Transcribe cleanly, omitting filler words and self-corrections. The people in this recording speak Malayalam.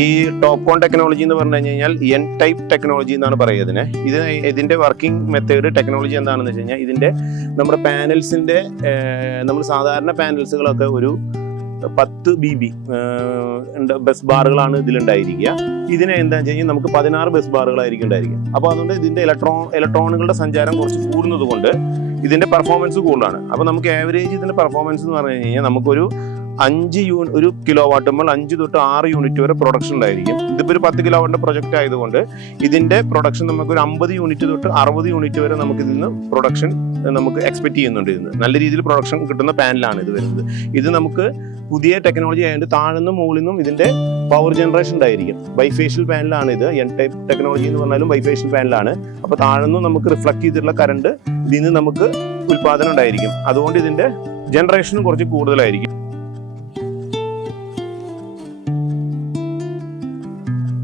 ഈ ടോപ്കോൺ ടെക്നോളജി എന്ന് പറഞ്ഞു കഴിഞ്ഞാൽ എൻ ടൈപ്പ് ടെക്നോളജി എന്നാണ് പറയുന്നത്. ഇതിന്റെ വർക്കിംഗ് മെത്തേഡ് ടെക്നോളജി എന്താണെന്ന് വെച്ച് കഴിഞ്ഞാൽ ഇതിന്റെ നമ്മുടെ പാനൽസിന്റെ നമ്മൾ സാധാരണ പാനൽസുകളൊക്കെ ഒരു 10 BB ബസ് ബാറുകളാണ് ഇതിലുണ്ടായിരിക്കുക. ഇതിനെ എന്താ വെച്ച് കഴിഞ്ഞാൽ നമുക്ക് 16 ബസ് ബാറുകളായിരിക്കും ഉണ്ടായിരിക്കുക. അപ്പോൾ അതുകൊണ്ട് ഇതിന്റെ ഇലക്ട്രോണുകളുടെ സഞ്ചാരം കുറച്ച് കൂടുന്നത് കൊണ്ട് ഇതിന്റെ പെർഫോമൻസ് കൂടുതലാണ്. അപ്പോൾ നമുക്ക് ആവറേജ് ഇതിന്റെ പെർഫോമൻസ് എന്ന് പറഞ്ഞു കഴിഞ്ഞാൽ നമുക്കൊരു 1 കിലോ വാട്ടുമ്പോൾ 5 തൊട്ട് 6 യൂണിറ്റ് വരെ പ്രൊഡക്ഷൻ ഉണ്ടായിരിക്കും. ഇതിപ്പോൾ ഒരു 10 കിലോ വാട്ടിന്റെ പ്രൊജക്ട് ആയതുകൊണ്ട് ഇതിന്റെ പ്രൊഡക്ഷൻ നമുക്ക് ഒരു 50 യൂണിറ്റ് തൊട്ട് 60 യൂണിറ്റ് വരെ നമുക്ക് ഇതിൽ നിന്ന് പ്രൊഡക്ഷൻ നമുക്ക് എക്സ്പെക്ട് ചെയ്യുന്നുണ്ട്. ഇതിന് നല്ല രീതിയിൽ പ്രൊഡക്ഷൻ കിട്ടുന്ന പാനലാണ് ഇത് വരുന്നത്. ഇത് നമുക്ക് പുതിയ ടെക്നോളജി ആയതുകൊണ്ട് താഴ്ന്നും മുകളിൽ നിന്നും ഇതിന്റെ പവർ ജനറേഷൻ ഉണ്ടായിരിക്കും. ബൈഫേഷ്യൽ പാനലാണ് ഇത്. എൻ ടൈപ്പ് ടെക്നോളജി എന്ന് പറഞ്ഞാലും ബൈഫേഷ്യൽ പാനലാണ്. അപ്പോൾ താഴ്ന്നും നമുക്ക് റിഫ്ലക്ട് ചെയ്തിട്ടുള്ള കറണ്ട് ഇതിൽ നിന്ന് നമുക്ക് ഉൽപാദനം ഉണ്ടായിരിക്കും. അതുകൊണ്ട് ഇതിന്റെ ജനറേഷനും കുറച്ച് കൂടുതലായിരിക്കും.